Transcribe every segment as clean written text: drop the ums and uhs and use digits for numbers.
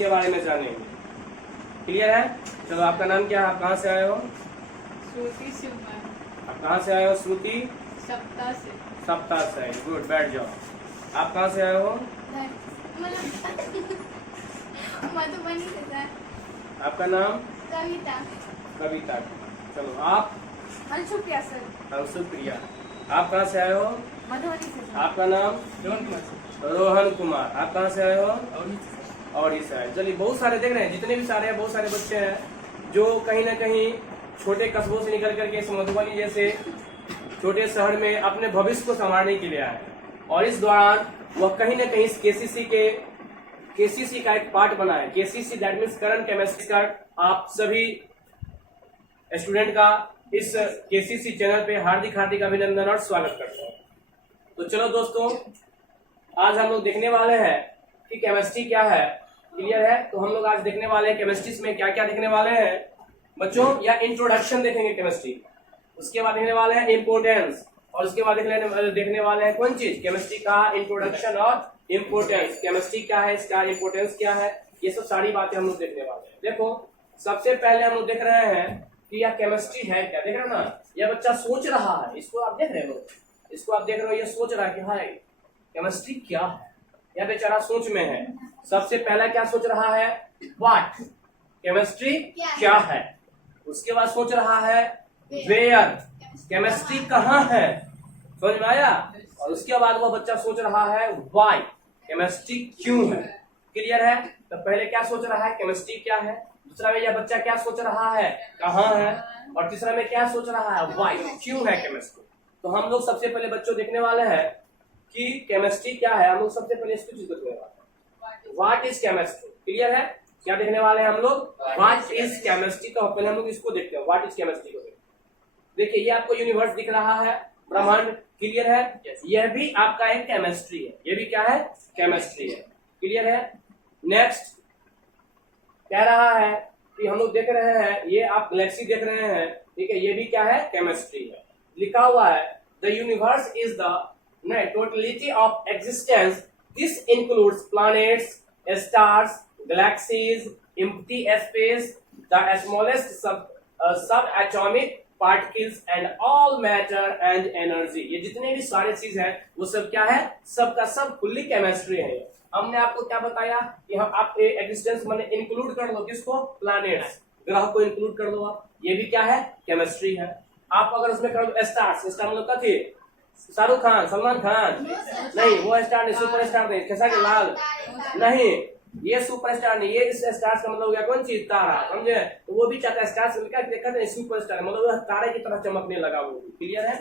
के बारे में जानेंगे। क्लियर है? चलो, आपका नाम क्या है? आप कहाँ से आए हो? श्रुति शिवमान। आप कहाँ से आए हो? श्रुति सप्ताह से। सप्ताह से। गुड, बैठ जाओ। आप कहाँ से आए हो? मधुबनी से सर। आपका नाम? कविता। कविता। चलो, आप? अंशुप्रिया सर। अंशुप्रिया। आप कहाँ से आए हो? मधुबनी से सर। आपका नाम? रोहन कुमार। आप कहाँ से आए हो? ओडिशा है। चलिए, बहुत सारे देख रहे हैं, जितने भी सारे हैं, बहुत सारे बच्चे हैं जो कहीं ना कहीं छोटे कस्बों से निकल करके इस मधुबनी जैसे छोटे शहर में अपने भविष्य को संवारने के लिए आए हैं। और इस दौरान वह कहीं ना कहीं इस केसीसी का एक पार्ट बना है। KCC that means current chemistry का आप सभी स्टूडेंट का इस केसीसी चैनल पे हार्दिक हार्दिक अभिनंदन और स्वागत करता हूँ। तो चलो दोस्तों, आज हम लोग देखने वाले हैं कि केमिस्ट्री क्या है। क्लियर है? तो हम लोग आज देखने वाले हैं केमिस्ट्री में क्या क्या देखने वाले हैं बच्चों। या इंट्रोडक्शन देखेंगे केमिस्ट्री, उसके बाद देखने वाले हैं इम्पोर्टेंस, और उसके बाद देखने वाले हैं कौन चीज? केमिस्ट्री का इंट्रोडक्शन और इम्पोर्टेंस। केमिस्ट्री क्या है, इसका इम्पोर्टेंस क्या है, ये सब सारी बातें हम लोग देखने वाले हैं। देखो, सबसे पहले हम लोग देख रहे हैं कि यह केमिस्ट्री है क्या। देख रहे हो ना, यह बच्चा सोच रहा है, इसको आप देख रहे हो, इसको आप देख रहे हो, ये सोच रहा है कि हाँ केमिस्ट्री क्या है। यह बेचारा सोच में है। सबसे पहला क्या सोच रहा है? व्हाट, केमिस्ट्री क्या है। उसके बाद सोच रहा है वेयर, केमिस्ट्री कहाँ है। समझ में आया? और उसके बाद वो बच्चा सोच रहा है व्हाई, केमिस्ट्री क्यों है। क्लियर है? तो पहले क्या सोच रहा है? केमिस्ट्री क्या है। दूसरा में यह बच्चा क्या सोच रहा है? कहाँ है। और तीसरा में क्या सोच रहा है? व्हाई, क्यों है केमिस्ट्री। तो हम लोग सबसे पहले बच्चों देखने वाले हैं कि केमिस्ट्री क्या है। हम लोग सबसे पहले इसको चीज देखने वाले हैं, व्हाट इज केमिस्ट्री। क्लियर है? क्या देखने वाले हैं हम लोग? What is chemistry. तो पहले हम लोग इसको देखते हैं, व्हाट इज केमिस्ट्री को। देखिए, ये आपको यूनिवर्स दिख रहा है, ब्रह्मांड। क्लियर है? यह भी आपका एक केमिस्ट्री है, ये भी क्या है? केमिस्ट्री है। क्लियर है? नेक्स्ट कह रहा है कि हम लोग देख रहे हैं, ये आप गैलेक्सी देख रहे हैं, ठीक है, ये भी क्या है? केमिस्ट्री है। लिखा हुआ है the universe is the totality of existence. This includes planets, stars, galaxies, empty space, the smallest subatomic particles, and all matter and energy. ये जितने भी सारे चीज है वो सब क्या है? सबका सब फुल्ली केमिस्ट्री है। हमने आपको क्या बताया कि हम आप एग्जिस्टेंस माने इंक्लूड कर दो किसको? प्लैनेट्स, ग्रह को इंक्लूड कर दो आप, ये भी क्या है? केमिस्ट्री है। आप अगर उसमें कर दो स्टार्स, इसका मतलब क्या थे? शाहरुख खान, सलमान खान नहीं, वो स्टार नहीं, सुपर स्टार नहीं, खेसारी लाल नहीं, ये सुपर स्टार नहीं, ये इस स्टार का मतलब हो गया कौन चीज? तारा। समझे? तो वो भी चाहता है स्टार से क्या देखा था? सुपर स्टार मतलब तारे की तरह चमकने लगा वो। क्लियर है?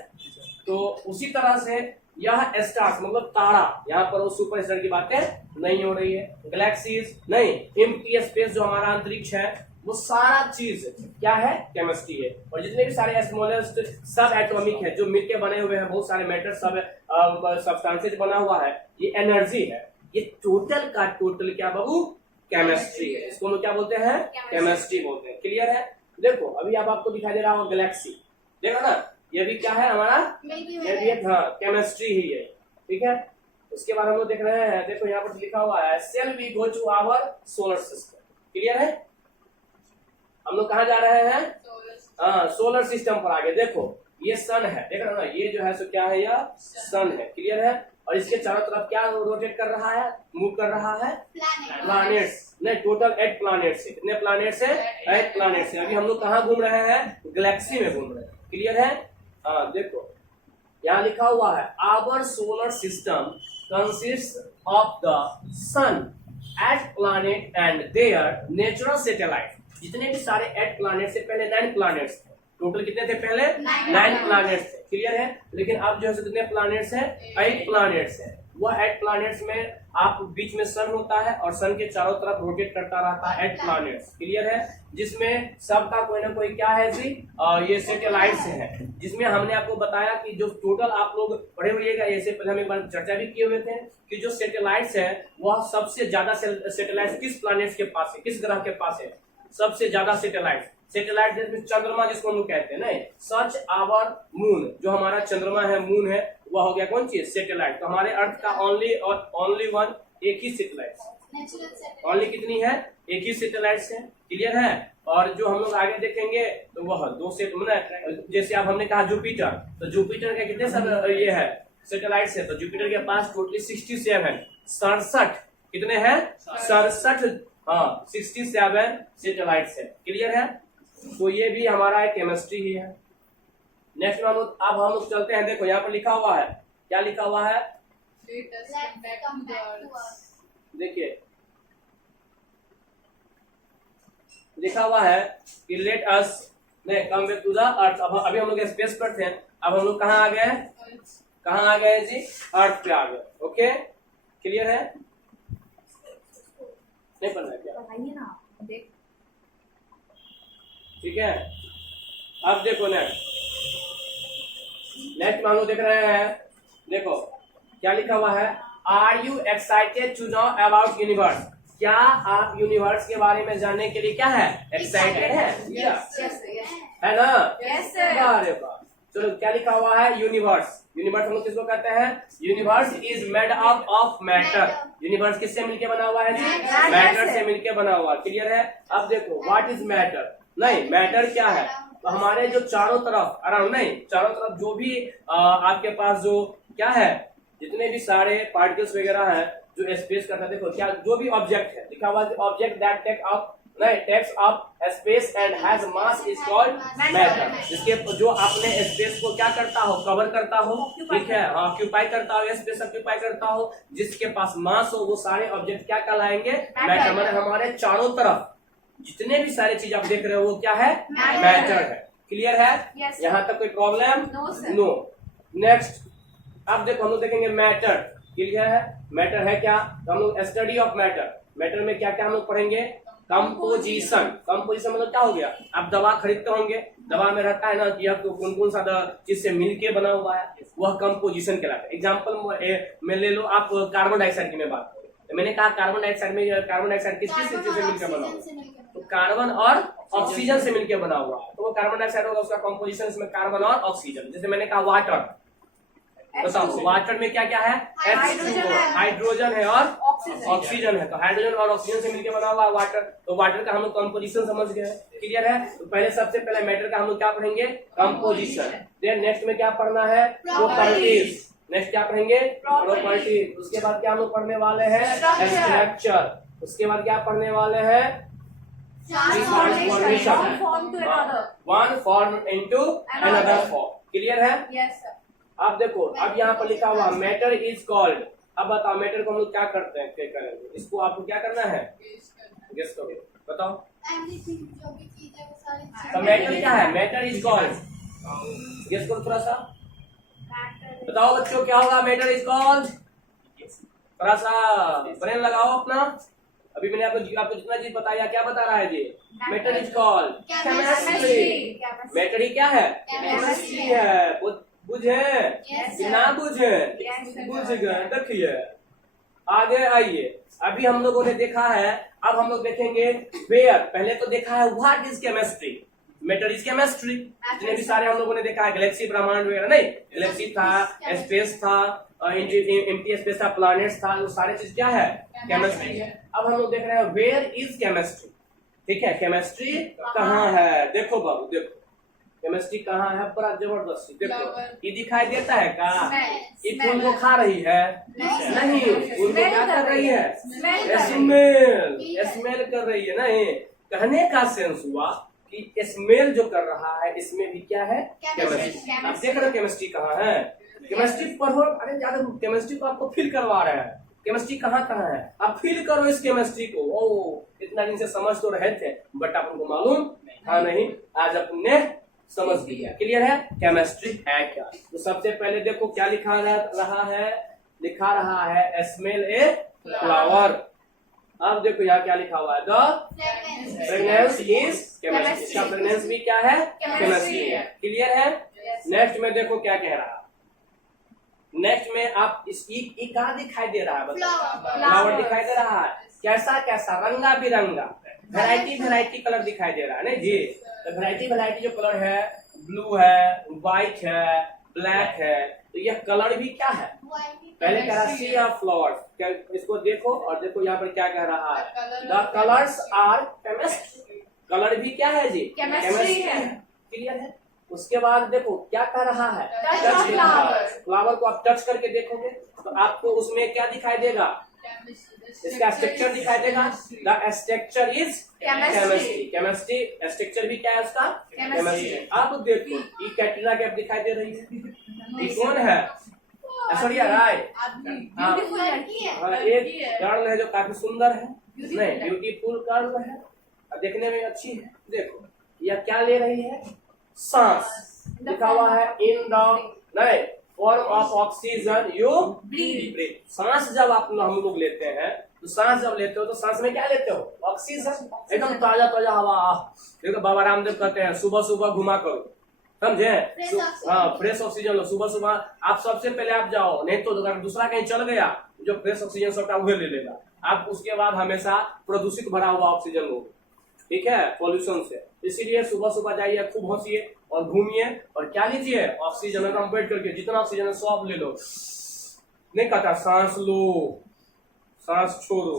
तो उसी तरह से यह स्टार्स मतलब तारा, यहाँ पर वो सुपर स्टार की बातें नहीं हो रही है। गैलेक्सीज नहीं, एम्प्टी स्पेस जो हमारा अंतरिक्ष है, वो सारा चीज क्या है? केमिस्ट्री है। और जितने भी सारे स्मॉलेस्ट सब एटॉमिक है जो मिलके बने हुए हैं, बहुत सारे मैटर सब सब्सटेंसेस बना हुआ है, ये एनर्जी है। ये टोटल का टोटल क्या बाबू? केमिस्ट्री है। इसको हम क्या बोलते हैं? केमिस्ट्री बोलते हैं। क्लियर है? देखो, अभी अब आपको दिखाई दे रहा होगा गैलेक्सी, देखो ना, ये भी क्या है हमारा? ये भी एक केमिस्ट्री ही है। ठीक है? उसके बाद हम लोग देख रहे हैं, देखो यहाँ पर लिखा हुआ है shall we go to our solar system. Clear है? हम लोग कहाँ जा रहे हैं? सोलर सिस्टम पर आगे। देखो, ये सन है, देख रहे हो ना, ये जो है सो क्या है? यह सन है। क्लियर है? और इसके चारों तरफ क्या रोटेट कर रहा है? मूव कर रहा है प्लैनेट्स। नहीं, टोटल 8 प्लैनेट्स है। कितने प्लैनेट्स है? 8 प्लैनेट्स है। अभी हम लोग कहाँ घूम रहे हैं? गैलेक्सी में घूम रहे हैं। क्लियर है? हाँ, देखो यहाँ लिखा हुआ है our solar system consist of the sun, 8 planet and their natural satellite. जितने भी सारे 8 प्लैनेट से पहले 9 प्लैनेट्स थे। टोटल कितने थे पहले? 9 प्लैनेट्स थे। क्लियर है? लेकिन अब जो है कितने प्लैनेट्स हैं? 8 प्लैनेट्स हैं। वह 8 प्लैनेट्स में आप बीच में सन होता है और सन के चारों तरफ रोटेट करता रहता है 8 प्लैनेट्स। क्लियर है? जिसमें सबका कोई ना कोई क्या है जी? ये सैटेलाइट्स है। जिसमें हमने आपको बताया कि जो टोटल आप लोग पढ़े हुए, ऐसे पहले हम एक बार चर्चा भी किए हुए थे कि जो सैटेलाइट्स है वह सबसे ज्यादा सैटेलाइट्स किस प्लैनेट के पास है, किस ग्रह के पास है? सबसे ज्यादा सैटेलाइट चंद्रमा जिसको हम लोग कहते हैं। नहीं, सच आवर मून, जो हमारा चंद्रमा है, मून है, वह हो गया कौन चीज? सैटेलाइट। तो हमारे अर्थ का ओनली वन एक ही सैटेलाइट नेचुरल सेटल। ओनली कितनी है? एक ही सैटेलाइट है। क्लियर है? और जो हम लोग आगे देखेंगे तो वह दो सेट, जैसे अब हमने कहा जुपिटर, तो जुपिटर के कितने सब ये है सैटेलाइट्स है, तो जुपिटर के पास टोटली 67 कितने हैं? 67 हाँ 67 सैटेलाइट्स है। क्लियर है? तो ये भी हमारा एक केमिस्ट्री ही है। नेक्स्ट में अब हम लोग चलते हैं। देखो यहाँ पर लिखा हुआ है, क्या लिखा हुआ है? देखिए लिखा हुआ है कि let us come back to the earth. अब अभी हम लोग स्पेस पर थे, अब हम लोग कहाँ आ गए? कहाँ आ गए जी? अर्थ पे आ गए। ओके क्लियर है? नहीं पढ़ना है क्या? बताइए ना देख। ठीक है, अब देखो नेक्स्ट हम लोग देख रहे हैं। देखो क्या लिखा हुआ है? Are you excited to know about universe? क्या आप यूनिवर्स के बारे में जानने के लिए क्या है? एक्साइटेड है? है ना? अरे वाह। चलो क्या लिखा हुआ है? यूनिवर्स। यूनिवर्स हम लोग किसको कहते हैं? Universe is made up of matter. Universe किससे मिलके बना हुआ है जी? मैटर से मिलके बना हुआ। क्लियर है? अब देखो व्हाट इज मैटर? नहीं, मैटर क्या है? तो हमारे जो चारों तरफ अराउंड नहीं, चारों तरफ जो भी आपके पास जो क्या है, जितने भी सारे पार्टिकल्स वगैरह हैं जो स्पेस करता है। देखो क्या जो भी ऑब्जेक्ट है लिखा हुआ है, object that takes up space and has mass is called matter. जिसके जो अपने स्पेस को क्या करता हो? कवर करता हो। ठीक है, ऑक्यूपाई करता हो, स्पेस ऑक्यूपाई करता हो, जिसके पास मास हो, वो सारे ऑब्जेक्ट क्या कहलाएंगे? मैटर। मतलब हमारे चारों तरफ जितने भी सारी चीज आप देख रहे हो वो क्या है? मैटर है। क्लियर है? यहाँ तक कोई प्रॉब्लम? नो। नेक्स्ट अब देखो हम लोग देखेंगे मैटर। क्लियर है? मैटर है क्या? तो हम लोग स्टडी ऑफ मैटर। मैटर में क्या क्या हम लोग पढ़ेंगे? कंपोजिशन। कंपोजिशन मतलब क्या हो गया? आप दवा खरीदते होंगे, दवा में रहता है ना कि आप कौन कौन सा चीज से मिलके बना हुआ है, वह कंपोजिशन कहलाता है। एग्जाम्पल में ले लो आप कार्बन डाइऑक्साइड की मैं बात करूँ, तो मैंने कहा कार्बन डाइऑक्साइड किस चीज से मिलकर बना हुआ है? तो कार्बन और ऑक्सीजन से मिलकर बना हुआ है, तो वो कार्बन डाइऑक्साइड होगा। उसका कंपोजिशन इसमें कार्बन और ऑक्सीजन। जैसे मैंने कहा वाटर, बताओ वाटर में क्या क्या है? हाइड्रोजन है और ऑक्सीजन है। तो हाइड्रोजन और ऑक्सीजन से मिलकर बना हुआ वाटर। तो वाटर का हम लोग कंपोजिशन समझ गए। क्लियर है? तो पहले सबसे पहले मैटर का हम लोग क्या पढ़ेंगे? कंपोजिशन। देन नेक्स्ट में क्या पढ़ना है? प्रॉपर्टीज। नेक्स्ट क्या पढ़ेंगे? प्रॉपर्टीज। उसके बाद क्या हम लोग पढ़ने वाले हैं? स्ट्रक्चर। उसके बाद क्या पढ़ने वाले हैं? One form into another form. Clear है? Yes sir. अब देखो अब यहाँ पर लिखा हुआ मैटर इज कॉल्ड। अब बताओ मैटर को हम लोग क्या करते हैं, क्या करेंगे? इसको आपको क्या करना है? गेस करो, बताओ। जो भी चीज है वो सारी तो मैटर क्या है? Matter is called. गेस करो थोड़ा सा, बताओ बच्चों क्या होगा? Matter is called. थोड़ा सा ब्रेन लगाओ अपना। अभी मैंने आपको जितना चीज बताया, क्या बता रहा है जी? Matter is called chemistry. Matter ही क्या है? केमिस्ट्री है। बुझे कि ना बुझे? बुझ गए। देखिए आगे आइए। अभी हम लोगों ने देखा है, अब हम लोग देखेंगे वेयर। पहले तो देखा है what is chemistry. Matter is chemistry. जितने भी सारे हम लोगों ने देखा है, गैलेक्सी ब्रह्मांड वगैरह, नहीं गैलेक्सी था, स्पेस था, एम्प्टी स्पेस था, प्लैनेट्स था, वो सारे चीज क्या है? केमिस्ट्री है। अब हम लोग देख रहे हैं वेयर इज केमिस्ट्री। ठीक है, केमिस्ट्री कहाँ है? देखो बाबू देखो केमिस्ट्री कहाँ है? बड़ा जबरदस्ती देखो, ये दिखाई देता है का? ये फूल को खा रही है? नहीं, फूल को क्या कर रही है? स्मेल कर रही है। नहीं, कहने का सेंस हुआ कि स्मेल जो कर रहा है इसमें भी क्या है? केमिस्ट्री। आप देख रहे हो केमिस्ट्री कहाँ है? केमिस्ट्री पढ़ो। अरे ज्यादा केमिस्ट्री को आपको फील करवा रहे हैं। केमिस्ट्री कहाँ कहाँ है? आप फील करो इस केमिस्ट्री को। ओ इतना दिन से समझ तो रहे थे बट आपको मालूम था नहीं, आज अपने समझ लिया। क्लियर है? केमिस्ट्री है क्या? तो सबसे पहले देखो क्या लिखा रहा है? लिखा रहा है स्मेल ए फ्लावर। अब देखो यहाँ क्या लिखा हुआ है? The fragrance is chemistry. इसका फ्रेगनेंस भी क्या है? केमिस्ट्री है। क्लियर है? नेक्स्ट में देखो क्या कह रहा है। नेक्स्ट में आप इसकी क्या दिखाई दे रहा है? फ्लावर दिखाई दे रहा है। कैसा कैसा? रंगा बिरंगा, वेराइटी कलर दिखाई दे रहा है। नहीं जी, तो वेराइटी जो कलर है, ब्लू है, व्हाइट है, ब्लैक है, तो यह कलर भी क्या है? पहले कह रहा सी ऑफ फ्लावर्स, क्या इसको देखो और देखो यहाँ पर क्या कह रहा है, the colours are chemistry, colour भी क्या है जी? केमिस्ट्री है। क्लियर है? उसके बाद देखो क्या कह रहा है, Touch flowers। फ्लावर को आप टच करके देखोगे तो आपको उसमें क्या दिखाई देगा? इसका स्ट्रक्चर दिखाई देगा, the structure is chemistry, chemistry structure भी क्या है उसका? केमिस्ट्री। अब देखो ये कैटरीना कैफ दिखाई दे रही है, ये कौन है? ऐश्वर्या राय। ब्यूटीफुल लड़की है। हाँ, एक गर्ल है जो काफी सुंदर है, नहीं ब्यूटीफुल गर्ल है, देखने में अच्छी है। देखो यह क्या ले रही है? सांस। लिखा हुआ है इन द नहीं form of oxygen you breathe. सांस जब हम लोग लेते हैं तो सांस जब लेते हो तो सांस में क्या लेते हो? ऑक्सीजन, एकदम ताजा ताजा हवा। देखो बाबा रामदेव कहते हैं सुबह सुबह घुमा करो, समझे? हाँ, फ्रेश ऑक्सीजन लो सुबह सुबह। आप सबसे पहले आप जाओ, नहीं तो अगर दूसरा कहीं चल गया जो फ्रेश ऑक्सीजन सबका वही ले लेगा। आप उसके बाद हमेशा प्रदूषित भरा हुआ ऑक्सीजन लो, ठीक है, पॉल्यूशन से। इसीलिए सुबह सुबह जाइए, खूब हंसिए और घूमिए और क्या लीजिए? ऑक्सीजन एकदम बैठ करके जितना ऑक्सीजन है सब ले लो। नहीं कहता सांस लो सांस छोड़ो।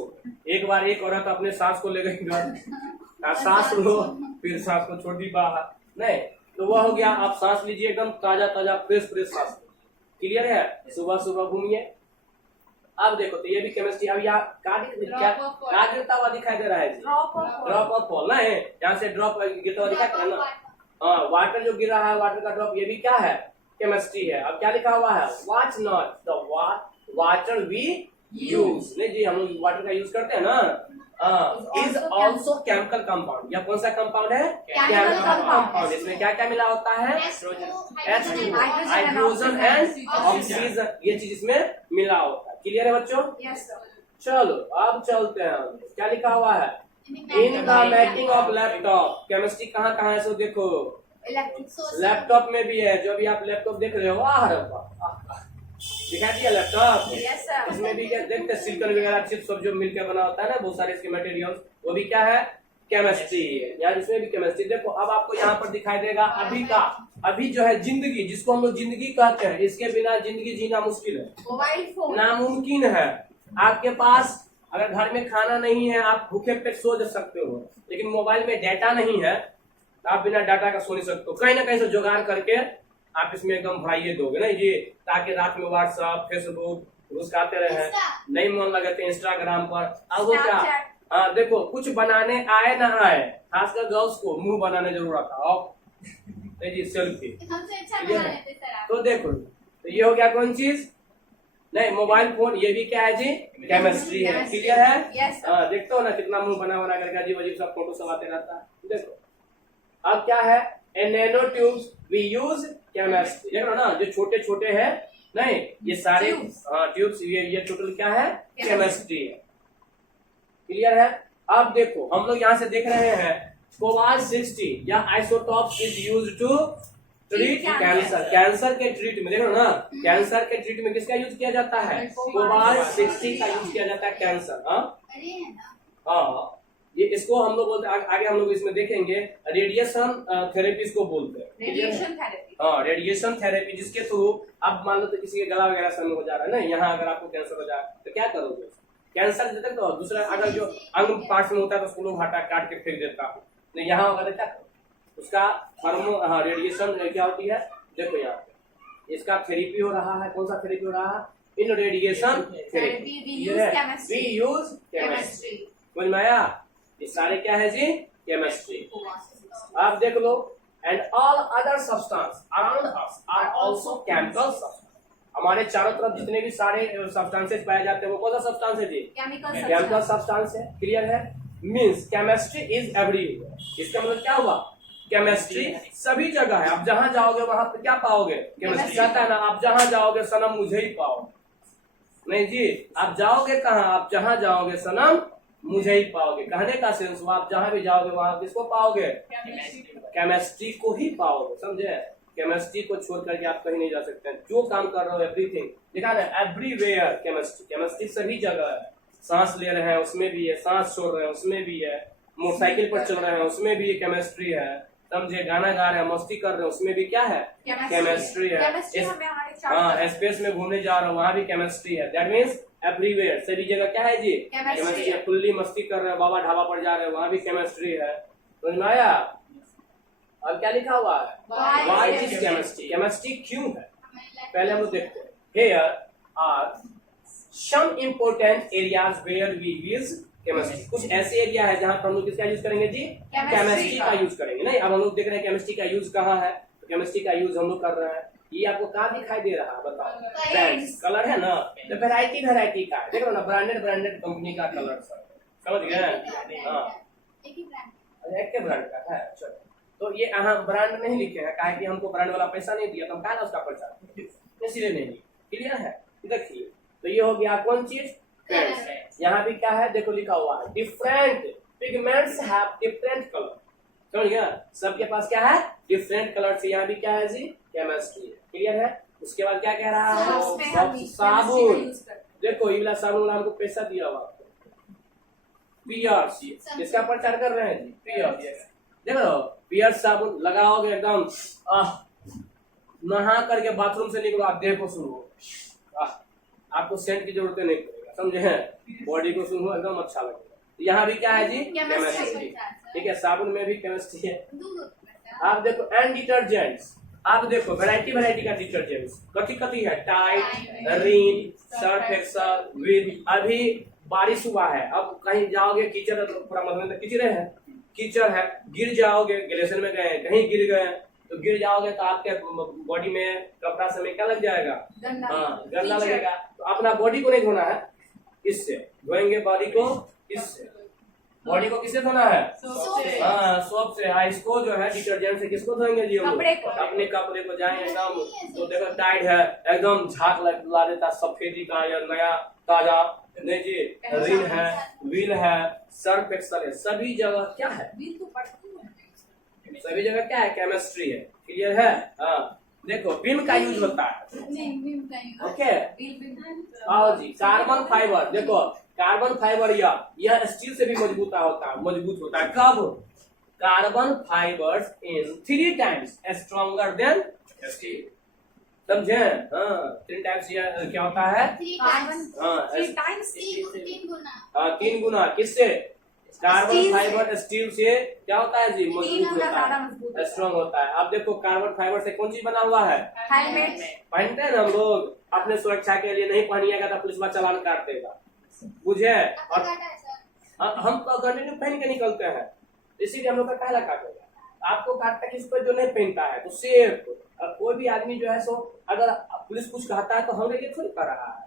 एक बार एक औरत अपने सांस को ले गई घर, सांस लो फिर सांस को छोड़ दी बाहर, नहीं तो वह हो गया। आप सांस लीजिए एकदम ताजा ताजा फ्रेश फ्रेश सांस। क्लियर है? सुबह सुबह घूमिए। अब देखो तो ये भी केमिस्ट्री। अब यहाँ क्या गिरता हुआ दिखाई दे रहा है? ड्रॉप ऑफ फॉल ना है, यहाँ से ड्रॉप गिरता हुआ दिखाई दे रहा है ना। हाँ, वाटर जो गिर रहा है, वाटर का ड्रॉप, ये भी क्या है? केमिस्ट्री है। अब क्या लिखा हुआ है? Watch not the water we use. नहीं जी, हम लोग वाटर का यूज करते हैं ना। Is also chemical compound. यह कौन सा कंपाउंड है? Chemical compound. इसमें क्या क्या मिला होता है? H2O, हाइड्रोजन एंड ऑक्सीजन, ये चीज इसमें मिला होता है। क्लियर है बच्चों? Yes sir. चलो अब चलते हैं। क्या लिखा हुआ है? In the making of laptop. Chemistry कहाँ कहाँ है? सो देखो लैपटॉप में भी है। जो भी आप लैपटॉप देख रहे हो, वाह दिखा दिया लैपटॉप। Yes sir. इसमें भी क्या देखते हैं? सिलिकॉन वगैरह चिप्स सब जो मिलकर बना होता है ना, बहुत सारे इसके मटेरियल्स, वो भी क्या है? केमिस्ट्री है। यार इसमें भी केमिस्ट्री। देखो अब आपको यहाँ पर दिखाई देगा अभी का, अभी जो है जिंदगी, जिसको हम लोग जिंदगी कहते हैं, इसके बिना जिंदगी जीना मुश्किल है, मोबाइल फोन नामुमकिन है। आपके पास अगर घर में खाना नहीं है, आप भूखे पेट सो सकते हो, लेकिन मोबाइल में डाटा नहीं है तो आप बिना डाटा का सो नहीं सकते हो। कहीं ना कहीं से जुगाड़ करके आप इसमें एकदम भराइए दोगे ना जी, ताकि रात में व्हाट्सएप फेसबुक घुसकाते रहे, नहीं मन लगे तो इंस्टाग्राम पर। अब वो क्या, हाँ देखो कुछ बनाने आए ना आए, खासकर गर्ल्स को मुंह बनाने जरूर आता है जी, सेल्फी। तो देखो तो ये हो गया कौन चीज? नहीं मोबाइल फोन, ये भी क्या है जी? केमिस्ट्री है। क्लियर है? देखते हो ना कितना मुंह बना बना करके अजीब अजीब सब फोटो सब आते रहता है। देखो अब क्या है? Nano tubes we use chemistry. देखो ना जो छोटे छोटे हैं, नहीं ये सारे ट्यूब्स, ये टोटल क्या है? केमिस्ट्री है। क्लियर है? अब देखो हम लोग यहाँ से देख रहे हैं कोबाल्ट 60 या isotopes is used to treat cancer. Cancer के ट्रीट में देखो ना, कैंसर के ट्रीट में किसका यूज किया जाता है? कोबाल्ट 60 का यूज किया जाता है कैंसर। हाँ ये इसको हम लोग बोलते हैं, आगे हम लोग इसमें देखेंगे, रेडिएशन थेरेपी इसको बोलते हैं। Radiation therapy. हाँ रेडिएशन थेरेपी, जिसके थ्रू अब मान लो तो किसी के गला वगैरह समय हो जा रहा है ना, यहाँ अगर आपको कैंसर हो जाए तो क्या करोगे? कैंसर देते तो दूसरा अगर जो अंग पार्ट में होता है तो उसको लोग हटा काट के फेंक देता है, तो यहाँ अगर क्या उसका थर्मो रेडिएशन क्या होती है? देखो यहाँ पे इसका थेरेपी हो रहा है। कौन सा थेरेपी हो रहा है? In radiation therapy we use chemistry. समझ में आया? ये सारे क्या है जी? केमिस्ट्री। आप देख लो, and all other substance around us are also chemical substance. हमारे चारों तरफ जितने भी सारे सब्सटेंसेस पाए जाते हैं वो कौन सा सब्सटेंस है जी? केमिकल सब्सटेंस है। क्लियर है? Means chemistry is everywhere. इसका मतलब क्या हुआ? केमिस्ट्री सभी जगह है। आप जहां जाओगे वहां पे क्या पाओगे? केमिस्ट्री। आता है ना, आप जहां जाओगे सनम मुझे ही पाओगे। नहीं जी, आप जाओगे कहाँ? आप जहां जाओगे सनम मुझे ही पाओगे। कहने का सेंस हुआ आप जहां भी जाओगे वहां किसको पाओगे? केमिस्ट्री को ही पाओगे। समझे? केमिस्ट्री को छोड़ करके आप कहीं नहीं जा सकते हैं। जो काम कर रहे हो एवरीथिंग, देखा ना, एवरीवेयर केमिस्ट्री। केमिस्ट्री सभी जगह है। सांस ले रहे हैं उसमें भी है, सांस छोड़ रहे हैं उसमें भी है, मोटरसाइकिल पर चल रहे हैं उसमें भी केमिस्ट्री है, समझे, गाना गा रहे हैं, मस्ती कर रहे हैं, उसमें भी क्या है, केमिस्ट्री है। केमिस्ट्री हमें हमारे चार्ट हाँ, स्पेस में घूमने जा रहा हूँ, वहाँ भी केमिस्ट्री है। दैट मीन्स एवरीवेयर, सभी जगह क्या है जी, केमिस्ट्री है। फुल्ली मस्ती कर रहे हैं, बाबा ढाबा पर जा रहे हैं, वहाँ भी केमिस्ट्री है। समझ में आया? और क्या लिखा हुआ है, व्हाई इज केमिस्ट्री, केमिस्ट्री क्यों है, पहले हम लोग देखते हैं। Here are some important areas where we use chemistry. कुछ ऐसे एरिया है जहाँ पर हम लोग किसका यूज करेंगे जी, केमिस्ट्री का यूज करेंगे। नहीं, अब हम लोग देख रहे हैं केमिस्ट्री का यूज कहाँ है, तो केमिस्ट्री का यूज हम लोग कर रहे हैं। ये आपको कहाँ दिखाई दे रहा है बताओ, ब्रांड्स, कलर है ना, तो वेराइटी का है, देख रहे हो ना, ब्रांडेड कंपनी का कलर सब, समझ गए? हाँ, एक के ब्रांड का है। चलो, तो ये यहाँ ब्रांड नहीं लिखे हैं, काहे कि हमको ब्रांड वाला पैसा नहीं दिया, तो हम कहा उसका प्रचार, इसलिए नहीं। क्लियर है? देखिए, तो ये हो गया कौन चीज, पेंट्स। यहाँ भी क्या है, देखो लिखा हुआ है different pigments have different colour. समझ गया? सबके पास क्या है, डिफरेंट कलर से। यहाँ भी क्या है जी, केमिस्ट्री है। क्लियर है? उसके बाद क्या कह रहा है, साबुन। देखो ये वाला साबुन हमको पैसा दिया हुआ, पियर्स, इसका प्रचार कर रहे हैं जी, पियर्स। देखो पियर्स साबुन लगाओगे एकदम नहा करके बाथरूम से निकलो, आप देखो सुनो, आपको सेंट की जरूरत नहीं पड़ेगा, समझे, बॉडी को सुनो एकदम अच्छा लगेगा। यहाँ भी क्या है जी, केमिस्ट्री। ठीक है, साबुन में भी केमिस्ट्री है। आप देखो एंड डिटर्जेंट्स, आप देखो वैरायटी का डिटर्जेंट्स, कथी है, टाइड, रिन, सर्फ एक्सल, विद। अभी बारिश हुआ है, अब कहीं जाओगे कीचड़, पूरा मतलब कीचड़ है, गिर जाओगे, ग्लेशियर में गए, कहीं गिर गए तो गिर जाओगे तो आपके बॉडी में कपड़ा समय क्या लग जाएगा, गंदा लगेगा। तो अपना बॉडी को नहीं धोना है, इससे धोएंगे बॉडी को, इससे बॉडी को किससे धोना है, सोप से। इसको जो है डिटर्जेंट से किसको धोएंगे जी, अपने कपड़े को जाएंगे एकदम, तो देखो टाइट है एकदम, झाग ला देता सफेदी का या नया ताजा, नहीं जी, रिन है, व्हील है, सर्फ एक्सल है, सभी जगह क्या है, सभी जगह क्या है, केमिस्ट्री है। क्लियर है? हाँ, देखो विम का यूज होता है, ओके। आओ जी, कार्बन फाइबर, देखो कार्बन फाइबर यह स्टील से भी मजबूत होता है। कब? कार्बन फाइबर्स इन 3 times स्ट्रॉन्गर देन स्टील। समझे? हाँ, 3 times क्या होता है, 3 गुना किससे, कार्बन फाइबर स्टील से क्या होता है जी, मजबूत होता है, स्ट्रॉन्ग होता है। अब देखो कार्बन फाइबर से कौन चीज बना हुआ है, हेलमेट पहनते हैं ना हम लोग, अपने सुरक्षा के लिए, नहीं पहनिएगा तो पुलिस वाला चालान काट देगा, बुझे। और हम तो कंटिन्यू पहन के निकलते हैं, इसीलिए हम लोग का काला काटेगा, आपको काटता किस पर जो नहीं पहनता है, तो सेफ। कोई भी आदमी जो है सो, अगर पुलिस कुछ कहता है तो हमारे लिए थोड़ी कर रहा है,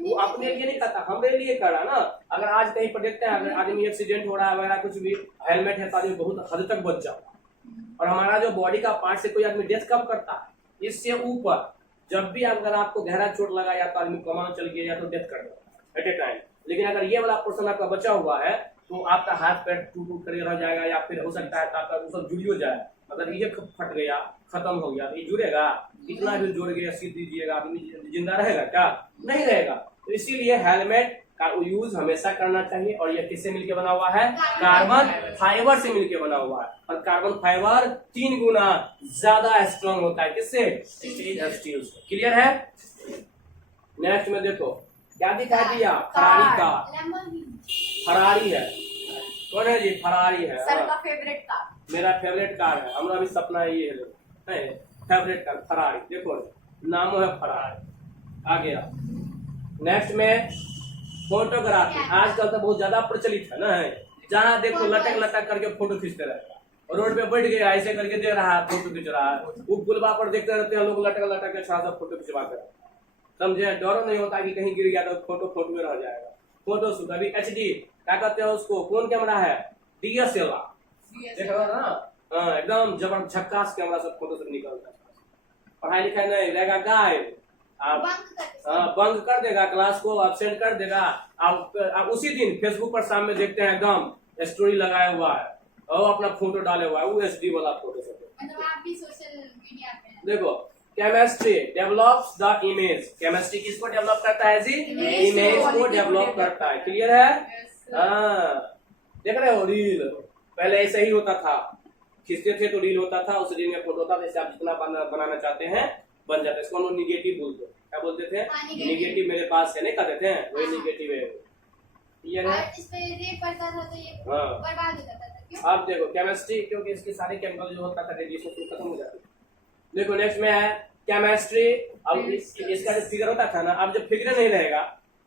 वो अपने लिए नहीं करता, हमारे लिए कर रहा ना। अगर आज कहीं पर देखते हैं अगर आदमी एक्सीडेंट हो रहा है वगैरह कुछ भी, हेलमेट है तो आदमी बहुत हद तक बच जाता है। और हमारा जो बॉडी का पार्ट से कोई आदमी डेथ कब करता है, इससे ऊपर जब भी अगर आपको गहरा चोट लगा या तो आदमी कमा चल गया या तो डेथ कर देता एट ए टाइम। लेकिन अगर ये वाला पोर्शन आपका बचा हुआ है तो आपका हाथ पैर टूट कर रह जाएगा, या फिर हो सकता है आपका वो सब जुड़ी हो जाए। अगर ये फट गया, खत्म हो गया, तो ये जुड़ेगा, कितना भी जोड़ गया सीट दीजिएगा, आदमी जिंदा रहेगा क्या, नहीं रहेगा। तो इसीलिए हेलमेट का यूज हमेशा करना चाहिए। और ये किससे मिलके बना हुआ है, कार्बन फाइबर से मिलके बना हुआ है। और कार्बन फाइबर 3 गुना ज्यादा स्ट्रॉन्ग होता है किससे, स्टील से। क्लियर है? नेक्स्ट में देखो क्या दिखा दिया, फरारी कार, फरारी है, कौन है जी, फरारी है, सर का फेवरेट कार, मेरा फेवरेट कार है, हमारा भी सपना ये है, फेवरेट कार फरारी। देखो नाम है फरारी। आ गया नेक्स्ट में फोटोग्राफी, आजकल तो बहुत ज्यादा प्रचलित है ना, जहाँ देखो लटक करके फोटो खींचते रहता है, रोड पे बैठ गया ऐसे करके दे रहा है, फोटो खींच रहा है, वो पुलवा पर देखते रहते हैं लोग, लटक के छाड़ा फोटो खिंचवाते रहते हैं। समझे? डर नहीं होता कि कहीं गिर गया तो फोटो में रह जाएगा। फोटो शूट अभी HD क्या कहते हैं उसको, कौन कैमरा है, DSLR, देख रहा ना, एकदम जबरदस्त झक्कास कैमरा से फोटो सब निकलता है। पढ़ाई लिखाई नहीं रहेगा गायब, आप बंद कर देगा क्लास को, एब्सेंट कर देगा। आप उसी दिन फेसबुक पर सामने देखते हैं एकदम स्टोरी लगाया हुआ है और अपना फोटो डाले हुआ है, वो HD वाला फोटो से। मतलब आप भी सोशल मीडिया पे हैं। देखो chemistry develops the image, chemistry किसको डेवलप करता है जी, इमेज को डेवलप करता है। क्लियर है? हाँ, देख रहे हो रील, पहले ऐसे ही होता था, खींचते थे तो रील होता था, उस रील में फोटो होता था, जैसे आप जितना बनाना चाहते हैं बन जाता है। इसको हम लोग निगेटिव बोलते हैं। क्या बोलते थे? निगेटिव मेरे पास है, नहीं कहते थे, वही निगेटिव है। क्लियर है? इस पे रेट पड़ता था तो ये हाँ। बर्बाद हो जाता था। क्यों? आप देखो केमिस्ट्री, क्योंकि इसके सारे केमिकल जो होता था रेडिएशन खत्म हो जाते। देखो नेक्स्ट में है केमिस्ट्री। अब इसका जो फिगर होता था ना, अब जब फिगर नहीं रहेगा,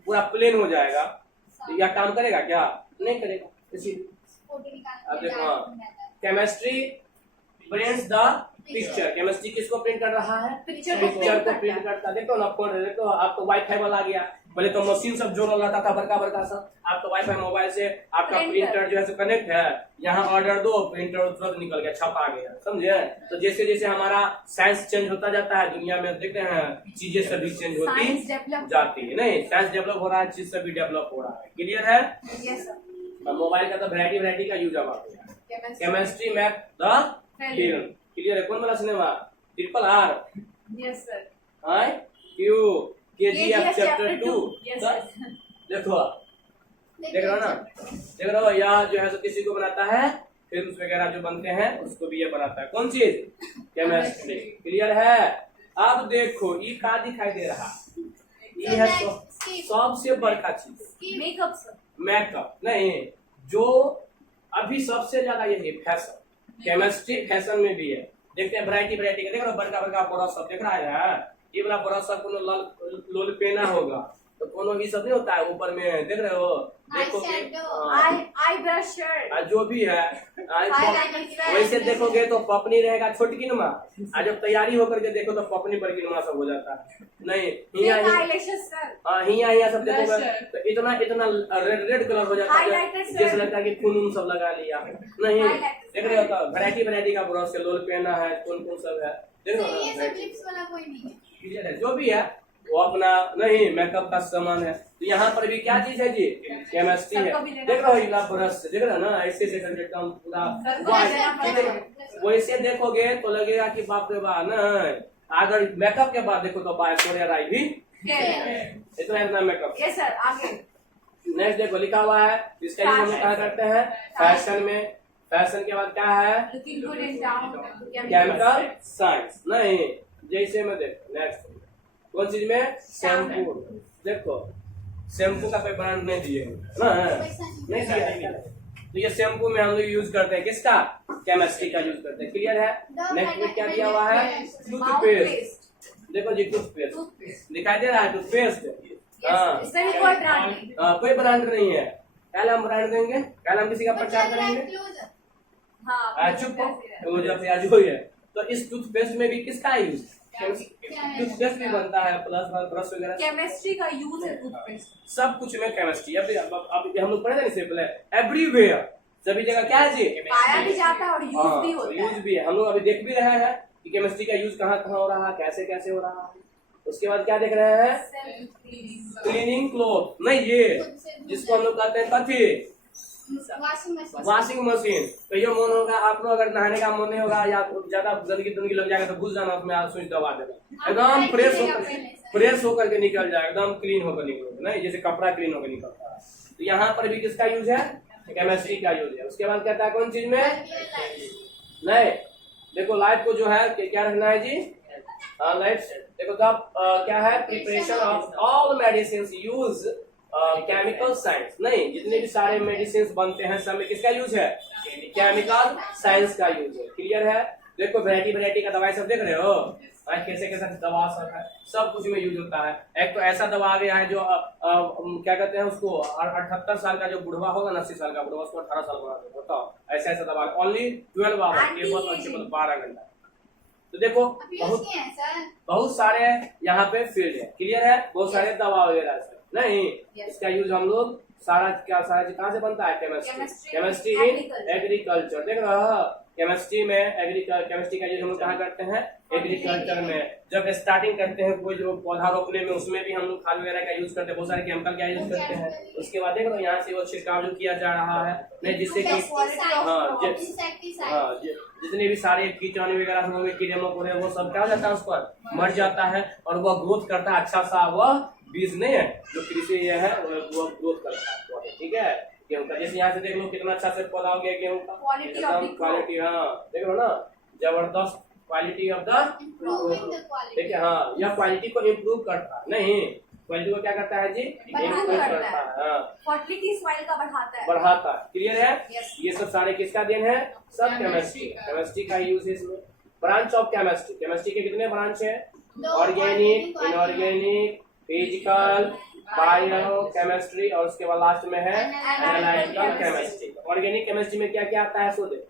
पूरा प्लेन हो जाएगा, तो यह काम करेगा क्या? नहीं करेगा। इसीलिए फोटो अब निकालने देखो, में हाँ, जाता है। Chemistry prints the picture. Chemistry किसको प्रिंट कर रहा है? पिक्चर को प्रिंट करता है। देखो ना, फोन देखो, आप तो वाईफाई वाला आ गया। पहले तो मशीन सब जोड़ा रहता था बड़का बड़का सब, आप तो वाईफाई मोबाइल से आपका प्रिंटर जो है कनेक्ट है, यहाँ ऑर्डर दो, प्रिंटर तुरंत निकल गया, छपा गया, समझे? तो जैसे जैसे हमारा साइंस चेंज होता जाता है, दुनिया में देखते हैं चीजें सभी चेंज होती जाती है। नहीं, साइंस डेवलप हो रहा है, चीज सभी डेवलप हो रहा है। क्लियर है? Yes sir. मोबाइल का तो वैरायटी का यूज अब chemistry map the film. Clear है? कौन वाला सिनेमा? RRR। Yes sir. हाय क्यू KGF चैप्टर 2। यस देखो, देख रहे हो ना, देख रहे हो, यह जो है तो किसी को बनाता है, फिल्म वगैरह जो बनते हैं उसको भी ये बनाता है। कौन चीज? केमिस्ट्री। क्लियर है? अब देखो ये क्या दिखाई दे रहा, ये है सबसे बड़का चीज मेकअप सर। मेकअप। नहीं, जो अभी सबसे ज्यादा यही फैशन, केमिस्ट्री फैशन में भी है। देखते हैं वैरायटी का। देख रहे हो बड़का बड़का ब्रश सब दिख रहा है, ये वाला ब्रश सब कोनो लोल पेना होगा, तो कोनो भी सब नहीं होता है ऊपर में, देख रहे हो? देखोगे आई ब्रश जो भी है, वैसे देखोगे तो पपनी रहेगा छोटकी नुमा, और जब तैयारी होकर के देखो तो पपनी बड़की नुमा सब हो जाता है। नहीं, हिया सब देखोगे तो इतना रेड कलर हो जाता है, जैसे लगता है कि खून सब लगा लिया। नहीं, देख रहे हो तो वैरायटी का ब्रश है, लोल पेना है, कौन सब है, देख रहे ये सब लिप्स वाला कोई नहीं है। हो? जो भी है वो अपना नहीं मेकअप का सामान है। तो यहाँ पर भी क्या चीज है जी? केमिस्ट्री है। देख रहे हो इला ब्रश, देख रहे हो ना, ऐसे देखकर एकदम पूरा वैसे देखोगे तो लगेगा कि बाप रे बाप। नहीं, अगर मेकअप के बाद देखो तो ऐश्वर्या राय भी इतना मेकअप। Yes sir. आगे नेक्स्ट देखो लिखा हुआ है, इसका यूज हम क्या करते हैं फैशन में। फैशन के बाद क्या है? Chemical science. नहीं, जैसे में देखो नेक्स्ट कौन चीज में? शैम्पू। देखो शैम्पू का कोई ब्रांड नहीं दिए ना, नहीं दिया। तो ये शैम्पू में हम लोग यूज करते हैं किसका? केमिस्ट्री का यूज करते हैं। क्लियर है? नेक्स्ट में क्या दिया हुआ है? टूथपेस्ट। देखो जी टूथपेस्ट दिखाई दे रहा है, टूथपेस्ट। हाँ, कोई ब्रांड नहीं है। कल हम ब्रांड देंगे, कल हम किसी का प्रचार करेंगे। चुप आज हुई है। तो इस टूथपेस्ट में भी किसका यूज? टूथपेस्ट भी बनता है, प्लस ब्रश वगैरह। केमिस्ट्री का यूज है टूथपेस्ट। सब कुछ में केमिस्ट्री। अब हम लोग पढ़े थे इससे पहले, एवरीवेयर, सभी जगह क्या है जी? पाया भी जाता है और यूज भी होता है। यूज भी है। हम लोग अभी देख भी रहे हैं कि केमिस्ट्री का यूज कहाँ कहाँ हो रहा है, कैसे कैसे हो रहा है। उसके बाद क्या देख रहे हैं? Cleaning cloth. नहीं, ये जिसको हम लोग कहते हैं कथी? Washing machine. तो ये मन होगा आप लोग, अगर नहाने का मन नहीं होगा या ज्यादा गंदगी लग जाएगा तो घुस जाना उसमें, आप स्विच दबा देना, एकदम फ्रेश होकर के निकल जाएगा, एकदम क्लीन होकर निकलोगे। नहीं, जैसे कपड़ा क्लीन होकर निकलता है। तो यहाँ पर भी किसका यूज है? केमिस्ट्री का यूज है। उसके बाद कहता है कौन चीज में? नहीं, देखो लाइट को जो है क्या रखना है जी? लाइट देखो तब क्या है? Preparation of all medicine use chemical science. नहीं, जितने भी सारे मेडिसिन बनते हैं सब में किसका यूज है? केमिकल साइंस का यूज है। क्लियर है? देखो वैरायटी का दवाई सब देख रहे हो, कैसे कैसे दवा सब है, सब कुछ में यूज होता है। एक तो ऐसा दवा आ गया है जो क्या कहते हैं उसको, 78 साल का जो बुढ़वा होगा, 80 साल का बुढ़वा, उसको 18 साल बना देगा। बताओ, ऐसा दवा ओनली 12 आवर, केवल 12 घंटा। तो देखो बहुत सारे यहाँ पे फील्ड है। क्लियर है? बहुत सारे दवा वगैरह से। नहीं, इसका यूज हम लोग सारा कहाँ से बनता है? Chemistry in agriculture. देख रहे हो केमिस्ट्री में केमिस्ट्री का यूज हम लोग कहाँ करते हैं? एग्रीकल्चर में। जब स्टार्टिंग करते हैं कोई जो पौधा रोपने में, उसमें भी हम लोग खाद वगैरह का यूज करते हैं, बहुत सारे केमिकल का यूज करते हैं। उसके बाद देख लो यहाँ से वो छिड़काव जो किया जा रहा है, नहीं जिससे कि जितने भी सारे कीटाणु वगैरह होंगे, कीड़े मकोड़े, वो सब क्या हो जाता है, उस पर मर जाता है और वह ग्रोथ करता है। अच्छा सा वह बीज नहीं है जो कृषि ये है वो ग्रोथ करता है। ठीक है? गेहूं का। जैसे यहाँ से देख लो कितना अच्छा से पौधा हो गया गेहूं का, Quality of the crop. Quality, हाँ देख लो ना, जबरदस्त quality of the, Improving the quality. देखिए हाँ, यह क्वालिटी को इम्प्रूव करता है, नहीं क्वालिटी को क्या करता है जी, इम्प्रूव करता है, हाँ फर्टिलिटी सॉइल का बढ़ाता है। बढ़ाता है। क्लियर है? Yes. ये सब सारे किसका देन है? सब केमिस्ट्री, केमिस्ट्री का यूज है इसमें। ब्रांच ऑफ केमिस्ट्री, केमिस्ट्री के कितने ब्रांच है? Organic, inorganic, physical, bio chemistry, और उसके बाद लास्ट में है एनालिटिकल केमिस्ट्री। ऑर्गेनिक केमिस्ट्री में क्या क्या आता है सो दे।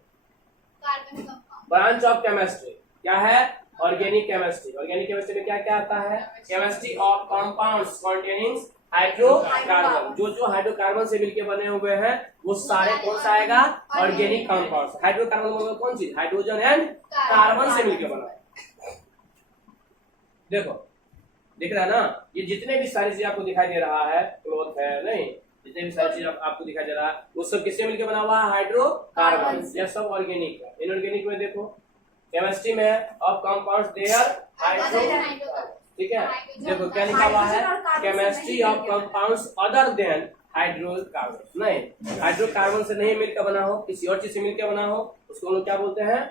Carbon compound. Branch of chemistry क्या है? Organic chemistry. ऑर्गेनिक केमिस्ट्री में क्या क्या आता है? Chemistry of compounds containing hydrocarbon, जो जो हाइड्रोकार्बन से मिलके बने हुए हैं वो सारे कौन सा आएगा? Organic compounds. हाइड्रोकार्बन मतलब कौन चीज? हाइड्रोजन एंड कार्बन से मिलके बना है। देखो दिख रहा है ना, ये जितने भी सारी चीज आपको दिखाई दे रहा है, क्लोथ है, नहीं जितने भी सारी चीज आपको दिखाई दे रहा है वो सब किससे मिलकर बना हुआ है? हाइड्रोकार्बन। यह सब ऑर्गेनिक है। इनऑर्गेनिक में देखो केमिस्ट्री में ऑफ कंपाउंड्स देयर हाइड्रो, ठीक है, देखो क्या लिखा हुआ है? Chemistry of compounds other than hydrocarbon. नहीं, हाइड्रोकार्बन से नहीं मिलकर बना हो, किसी और चीज से मिलकर बना हो, उसको हम लोग क्या बोलते हैं?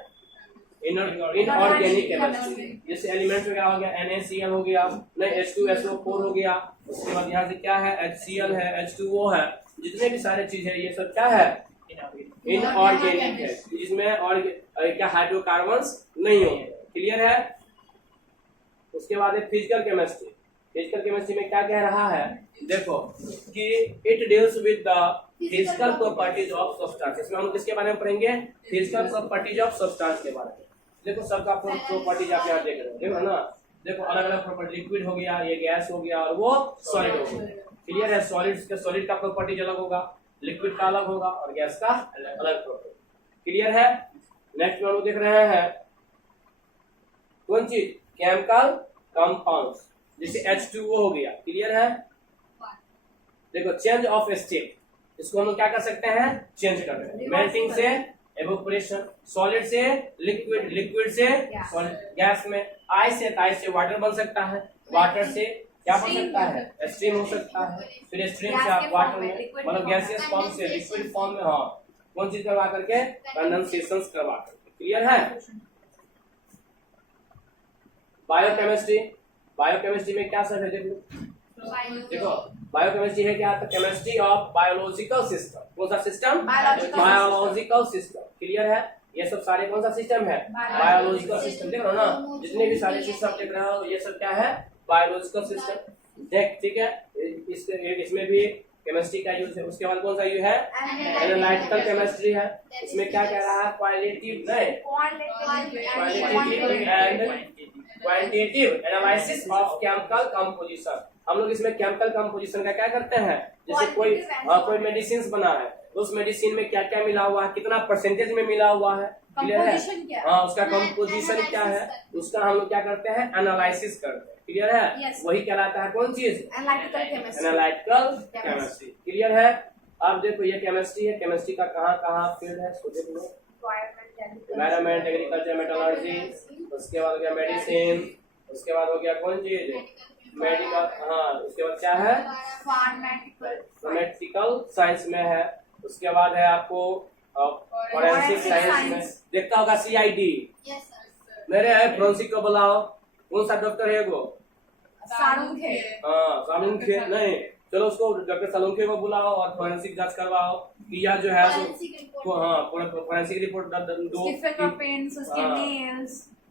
Inorganic chemistry. जैसे एलिमेंट्स में क्या हो गया? NaCl हो गया, नहीं H2SO4 हो गया, उसके बाद यहाँ से क्या है? HCl है, H2O है, जितने भी सारे चीज है ये सब क्या है? इनऑर्गेनिक है, जिसमें और क्या हाइड्रोकार्बन्स नहीं होंगे। क्लियर है? उसके बाद है फिजिकल केमिस्ट्री। फिजिकल केमिस्ट्री में क्या कह रहा है? देखो कि it deals with the physical properties of substance. इसमें हम किसके बारे में पढ़ेंगे? फिजिकल प्रॉपर्टीज ऑफ सब्सटेंस के बारे में। देखो सबका प्रॉपर्टीज आप यहाँ देख रहे हो, देखो ना, देखो अलग अलग प्रॉपर्टी, लिक्विड हो गया, ये गैस हो गया, और वो सॉलिड हो गया। क्लियर है? सॉलिड का प्रॉपर्टीज अलग होगा, लिक्विड का अलग होगा, और गैस का अलग प्रॉपर्टी। क्लियर है? नेक्स्ट में हम लोग देख रहे हैं कौन चीज? केमिकल कंपाउंड्स, जैसे H2O हो गया। क्लियर है? देखो चेंज ऑफ स्टेट, इसको हम लोग क्या कर सकते हैं? चेंज कर सकते हैं। मेल्टिंग से एवोपोरेशन, सॉलिड से लिक्विड, लिक्विड से सॉलिड, गैस में आइस से वाटर बन सकता है, वाटर से क्या बन सकता है? स्ट्रीम हो सकता है, फिर स्ट्रीम से आप वाटर में मतलब गैसियस फॉर्म से लिक्विड फॉर्म में, हाँ कौन चीज करवा करके? कंडेंसेशन करवा करके। क्लियर है? बायोकेमिस्ट्री, बायोकेमिस्ट्री में क्या सब है देख लो। देखो बायोकेमिस्ट्री है क्या? तो केमिस्ट्री ऑफ बायोलॉजिकल सिस्टम। कौन सा सिस्टम? Biological system. क्लियर है? ये सब सारे कौन सा सिस्टम है? Biological system. देख रहे हो ना, जितने भी सारे सिस्टम देख रहे हो ये सब क्या है? Biological system. देख ठीक है, इसमें भी केमिस्ट्री का यूज है। उसके बाद कौन सा यूज है? एनालिटिकल केमिस्ट्री है। इसमें क्या कह रहा है? क्वालिटेटिव नहीं, qualitative and quantitative analysis of chemical composition. हम लोग इसमें केमिकल कंपोजिशन का क्या करते हैं? जैसे कोई मेडिसिन बना है तो उस मेडिसिन में क्या क्या मिला हुआ है, कितना परसेंटेज में मिला हुआ है। क्लियर है? हाँ, उसका कंपोजिशन क्या है, उसका हम लोग क्या करते हैं? एनालिसिस करते हैं। क्लियर है? वही कहलाता है कौन चीज? Analytical chemistry. क्लियर है? अब देखो ये केमिस्ट्री है, केमिस्ट्री का कहाँ कहाँ फील्ड है इसको देख लो। एनवायरमेंट, एग्रीकल्चर, मेटलर्जी, उसके बाद हो गया मेडिसिन, उसके बाद हो गया कौन चीज? मेडिकल, हाँ उसके बाद क्या है? फार्मेटिकल साइंस में है। उसके बाद है आपको फॉरेंसिक साइंस में, देखता होगा CID। मेरे है फोरेंसिक को बुलाओ, कौन सा डॉक्टर है वो? सालुंखे। हाँ सालुंखे नहीं, चलो उसको डॉक्टर सालुंखे को बुलाओ और फोरेंसिक जांच करवाओ कि यह जो है हाँ फोरेंसिक रिपोर्ट दो।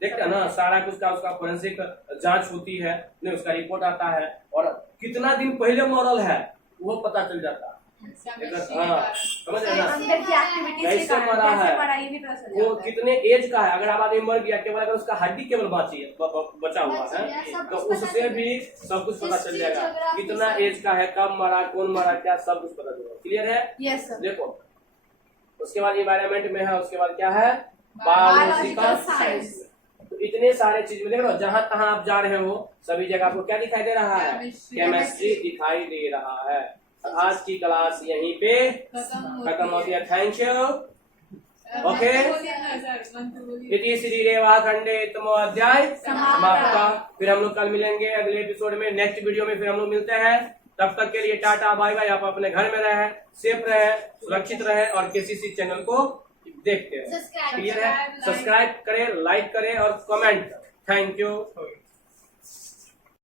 देखते ना सारा कुछ का उसका फोरेंसिक जांच होती है, नहीं उसका रिपोर्ट आता है, और कितना दिन पहले मॉडल है वो पता चल जाता है। हाँ समझ रहे ना, कैसे मरा है, वो कितने एज का है। अगर आदमी मर गया, केवल अगर उसका हड्डी केवल बचा हुआ है तो उससे भी सब कुछ पता चल जाएगा, कितना एज का है, कब मरा, कौन मरा, क्या सब कुछ पता चलेगा। क्लियर है? Yes sir. देखो उसके बाद एनवायरमेंट में है, उसके बाद क्या है? Biological science. तो इतने सारे चीज में देख लो, जहां तहां आप जा रहे हो सभी जगह आपको क्या दिखाई दे रहा है? केमिस्ट्री दिखाई दे रहा है। आज की क्लास यहीं पे खत्म होती है। Thank you. ओके, इति श्री रेवा खंडे तमो अध्याय समाप्त। फिर हम लोग कल मिलेंगे अगले एपिसोड में, नेक्स्ट वीडियो में फिर हम लोग मिलते हैं। तब तक के लिए टाटा बाय बाय। आप अपने घर में रहे, सेफ रहे, सुरक्षित रहे और केसीसी चैनल को देखते रहे। सब्सक्राइब क्लियर है? सब्सक्राइब करें, लाइक करें और कमेंट करें। Thank you.